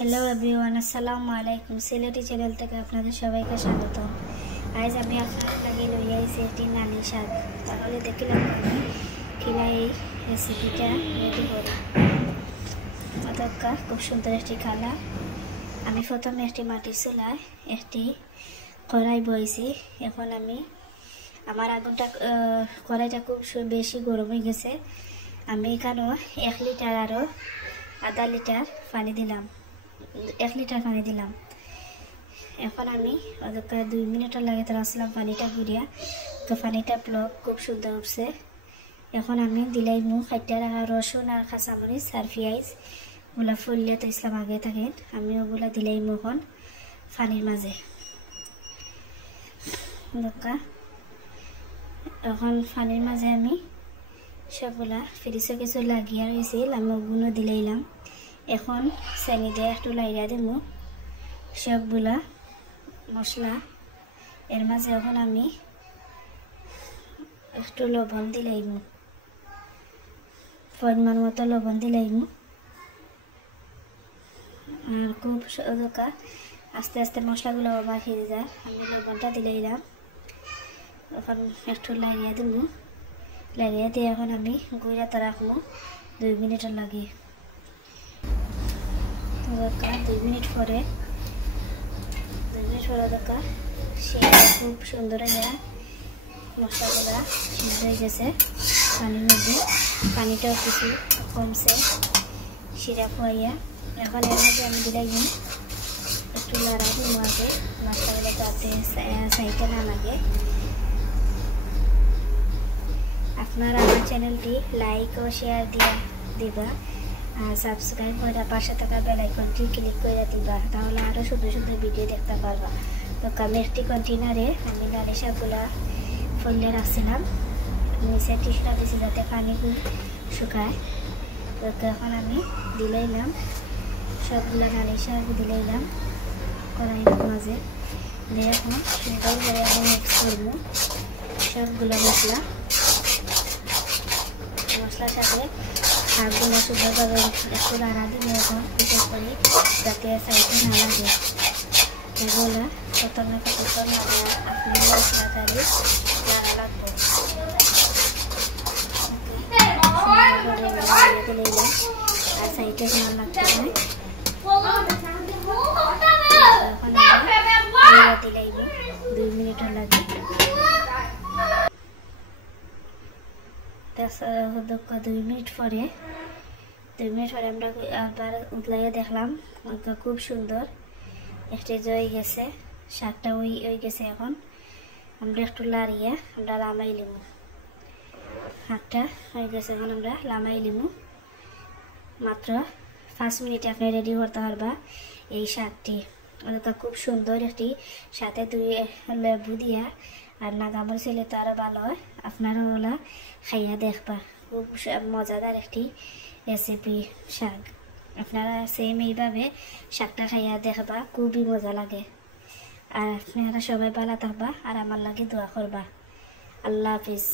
Hello everyone, আসসালামু আলাইকুম। Sylheti channel থেকে আপনাদের সবাইকে স্বাগত। আজ আমি আপনার লাগে লইয়া আইছি একটি নালি শাক। তাহলে দেখিলাম আমি কিনা এই রেসিপিটা রেডি করি। অতকা খুব সুন্দর একটি কালার। আমি প্রথমে একটি মাটির চুলায় একটি কড়াই বইছি। এখন আমি আমার আগুনটা কড়াইটা খুব বেশি গরম হয়ে গেছে। আমি এখানে 1 লিটার আরও আধা লিটার পানি দিলাম, 1 লিটার পানি দিলাম। এখন আমি 2 মিনিটের লাগে তার আসলাম পানিটা ঘুরিয়া, তো পানিটা ব্লক খুব সুন্দর উঠছে। এখন আমি দিলাই খাইটা রাখা রসুন আর কাঁচামরিচ আর পেঁয়াজ ওগুলা ফুললে তো ইসলাম আগে থাকেন, আমি ওগুলা দিলাই এখন পানির মাঝে। এখন পানির মাঝে আমি সবগুলা ফ্রিজে কিছু লাগিয়ে রয়েছিল, আমি ওগুলো দিলাইলাম। এখন চেনি দিয়ে একটু লাইয়া দিব সবগুলা মশলা। এর মাঝে এখন আমি একটু লবণ দিলাইম, পরিমাণ মতো লবণ দিলাইম। আর খুব আস্তে আস্তে মশলাগুলো বাকিয়ে যায়, আমি লবণটা দিলাইলাম। এখন একটু লাইয়া দিব, লাইয়া দিয়ে এখন আমি গুঁড়াতে রাখবো 2 মিনিটের লাগে। 2 মিনিট পরে খুব সুন্দর মশলাগুলা সিদ্ধ হয়ে গেছে। পানির মধ্যে পানিটাও কিছু কমছে, শিরা খোয়াইয়া। এখন এর মধ্যে আমি দিলাই একটু লড়া দিব আগে, মশলাগুলো যাতে সাইতে না লাগে। আপনারা আমার চ্যানেলটি লাইক ও শেয়ার দিবা আর সাবস্ক্রাইব করে পাশে থাকা বেল আইকনটি ক্লিক করে দিবা, তাহলে আরও সুন্দর সুন্দর ভিডিও দেখতে পারবা। তো আমি একটি কন্টেনারে আমি নালি শাকগুলা ফুললে রাখছিলাম, নিচে টিসটা দিছি যাতে পানি শুকায়। তো এখন আমি দিলাইলাম সবগুলা নালি শাক দিলাইলাম কড়াইয়ের মাঝে দিয়ে। এখন সুন্দর করে আমি মিক্স করবো সবগুলা মশলার সাথে শাকগুলো সুন্দরভাবে একটু রান্না দিয়ে এখন পিঠে করি যাতে সাইডে না লাগে। এগুলো প্রথমে কিছুক্ষণ আপনি মশলাটারি রান্না লাগবো। দিলাম আর সাইডে না লাগতে হয়। এখন দিলাইব 2 মিনিটের লাগে। 2 মিনিট পরে আমরা আবার উতলাইয়া দেখলাম খুব সুন্দর একটি হয়ে গেছে, শাকটা হয়ে গেছে। এখন আমরা একটু লাড়িয়া আমরা লামাই লিমু, শাকটা হয়ে গেছে। এখন আমরা লামাই লিমু। মাত্র 5 মিনিটে আপনি রেডি করতে পারবা এই শাকটি। ওটা খুব সুন্দর একটি, সাথে 2 লেবু দিয়া আর নাগামর ছেলে তো আরও ভালো হয়। আপনারা ওলা খাইয়া দেখবা, খুব মজাদার একটি রেসিপি শাক। আপনারা সেম এইভাবে শাকটা খাইয়া দেখবা, খুবই মজা লাগে। আর আপনারা সবাই ভালো থাকবা আর আমার লাগে দোয়া করবা। আল্লাহ হাফিজ।